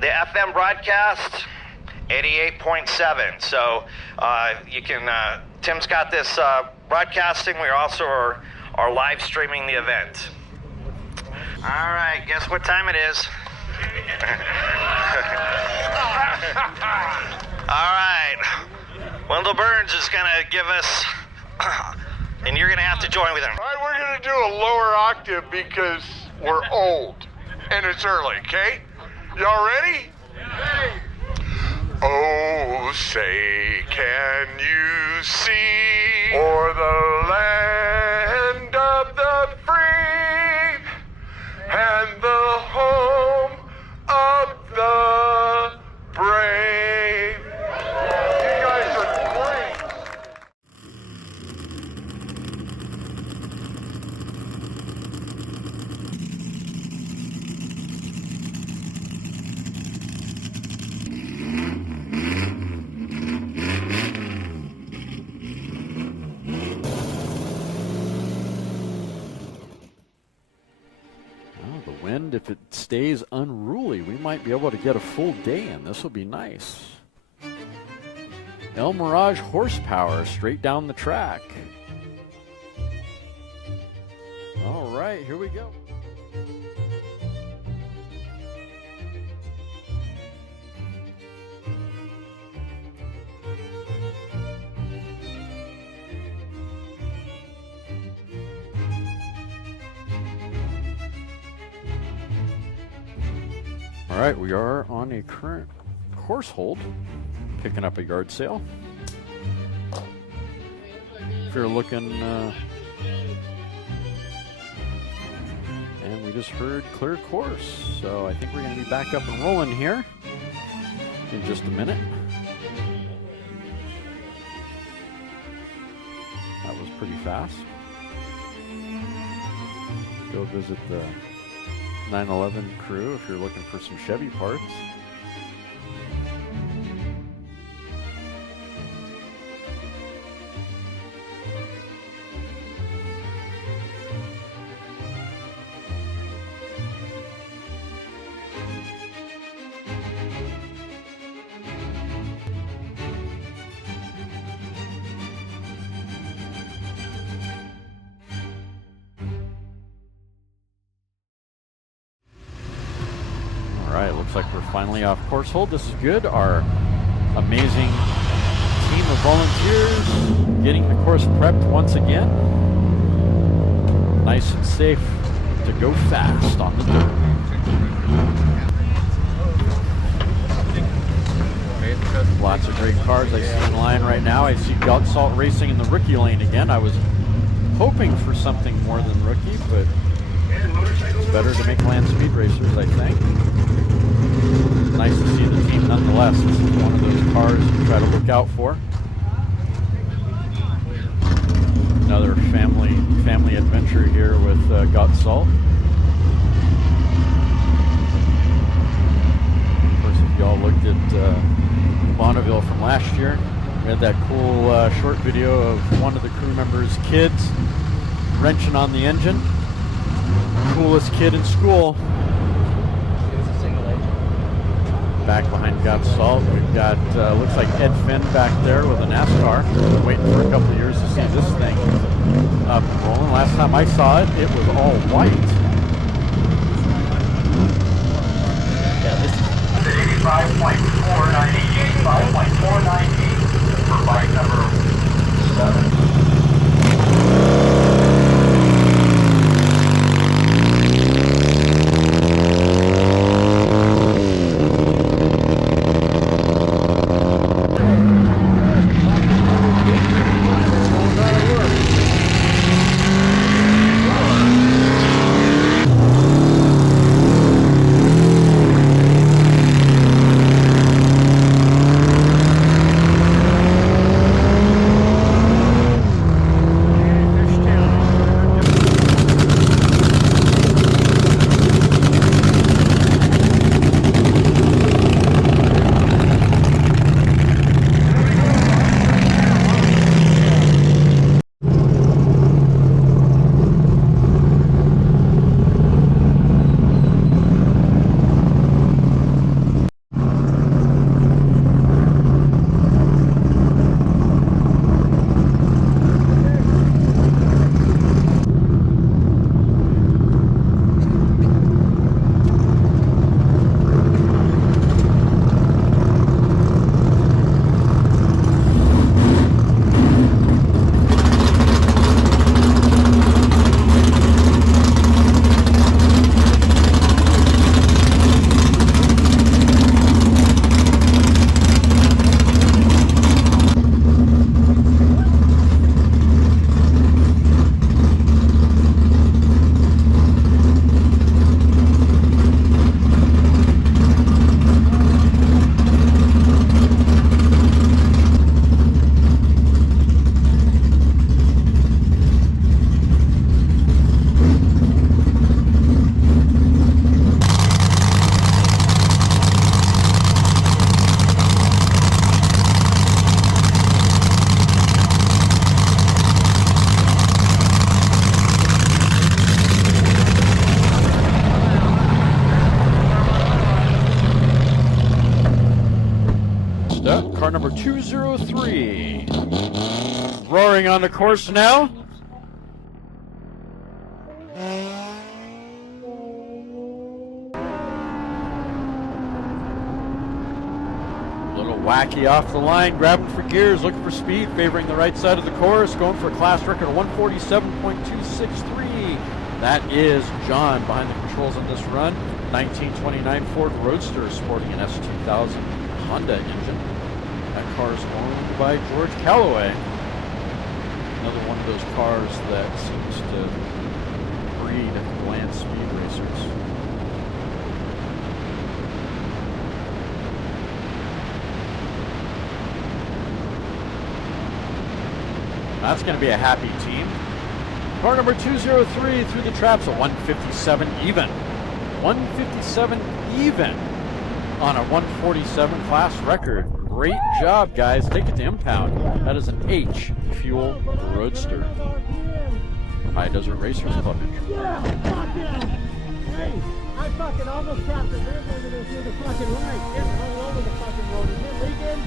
The FM broadcast, 88.7. So you can, Tim's got this broadcasting. We also are live streaming the event. All right, guess what time it is? All right, Wendell Burns is gonna give us, and you're gonna have to join with him. All right, we're gonna do a lower octave because we're old and it's early, okay? Y'all ready? Ready. Oh, say, can you see o'er the land of the free and the home of the brave? You guys are great. The wind, if it stays unruly, we might be able to get a full day in. This will be nice. MIRAGE horsepower straight down the track. All right, here we go. All right, we are on a current course hold, picking up a yard sale. If you're looking, and we just heard clear course, so I think we're going to be back up and rolling here in just a minute. That was pretty fast. Go visit the 911 crew if you're looking for some Chevy parts. Alright, looks like we're finally off course hold. This is good. Our amazing team of volunteers getting the course prepped once again. Nice and safe to go fast on the dirt. Lots of great cars I see in line right now. I see S.c.t.a racing in the rookie lane again. I was hoping for something more than rookie, but it's better to make land speed racers, I think. Nice to see the team nonetheless. This is one of those cars you try to look out for. Another family adventure here with S.c.t.a. Of course, if y'all looked at Bonneville from last year, we had that cool short video of one of the crew members' kids wrenching on the engine. Coolest kid in school. Back behind S.c.t.a, we've got, looks like Ed Finn back there with a NASCAR. Been waiting for a couple of years to see this thing up and rolling. Last time I saw it, it was all white. Yeah, this is 85.490, 85.490 for bike number 7. car number 203. Roaring on the course now. Wacky off the line, grabbing for gears, looking for speed, favoring the right side of the course, going for a class record of 147.263. That is John behind the controls on this run. 1929 Ford Roadster sporting an S.c.t.a. Honda engine. That car is owned by George Calloway. Another one of those cars that seems to breed land speed racers. That's going to be a happy team. Car number 203 through the traps at 157 even. 157 even on a 147 class record. Great job, guys. Take it to impound. That is an H Fuel Roadster. High Desert Racers Club. Hey, I fucking almost tapped the rear over there through the fucking right. Getting all over the fucking road. Is it leaking?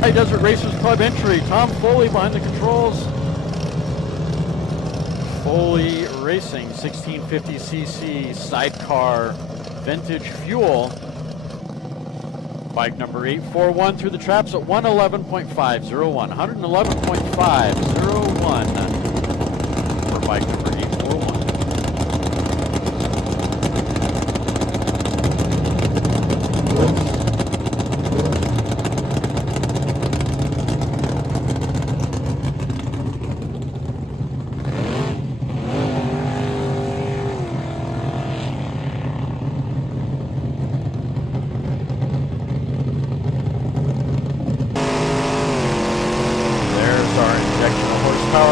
High Desert Racers Club entry. Tom Foley behind the controls. Foley Racing, 1650cc sidecar vintage fuel. Bike number 841 through the traps at 111.501. 111.501 for bike number 841.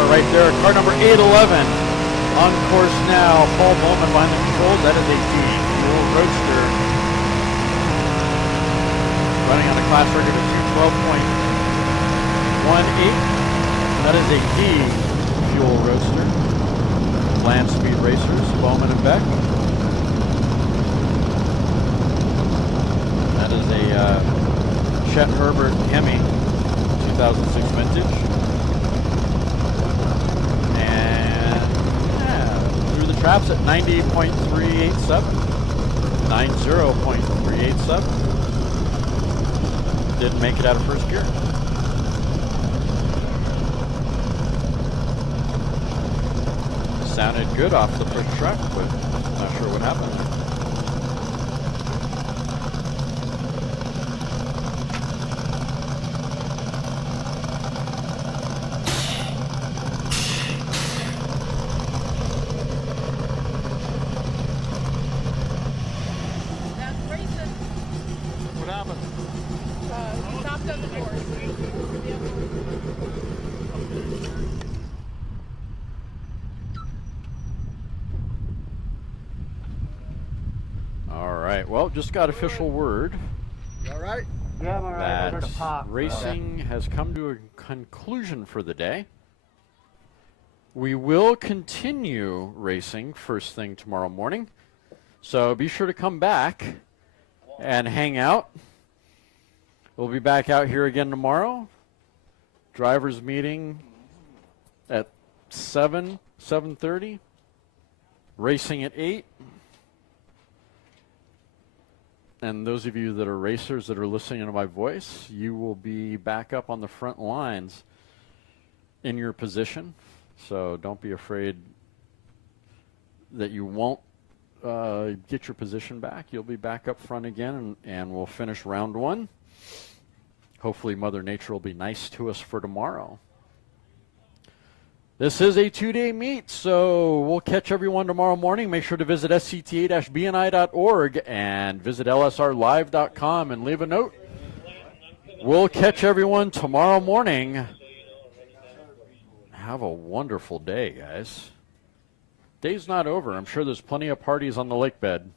Right there, car number 811 on course now. Paul Bowman behind the controls. That is a D Fuel Roadster running on a class record of 212.18. That is a D Fuel Roadster. Land Speed Racers, Bowman and Beck. That is a Chet Herbert Hemi 2006 vintage. Traps at 90.387. 90.387. Didn't make it out of first gear. Sounded good off the push track, but not sure what happened. Well, just got official word. You all right? Yeah, I'm all right. That racing has come to a conclusion for the day. We will continue racing first thing tomorrow morning. So be sure to come back and hang out. We'll be back out here again tomorrow. Drivers meeting at 7:30. Racing at 8. And those of you that are racers that are listening to my voice, you will be back up on the front lines in your position. So don't be afraid that you won't get your position back. You'll be back up front again, and we'll finish round 1. Hopefully Mother Nature will be nice to us for tomorrow. This is a 2-day meet, so we'll catch everyone tomorrow morning. Make sure to visit scta-bni.org and visit lsrlive.com and leave a note. We'll catch everyone tomorrow morning. Have a wonderful day, guys. Day's not over. I'm sure there's plenty of parties on the lake bed.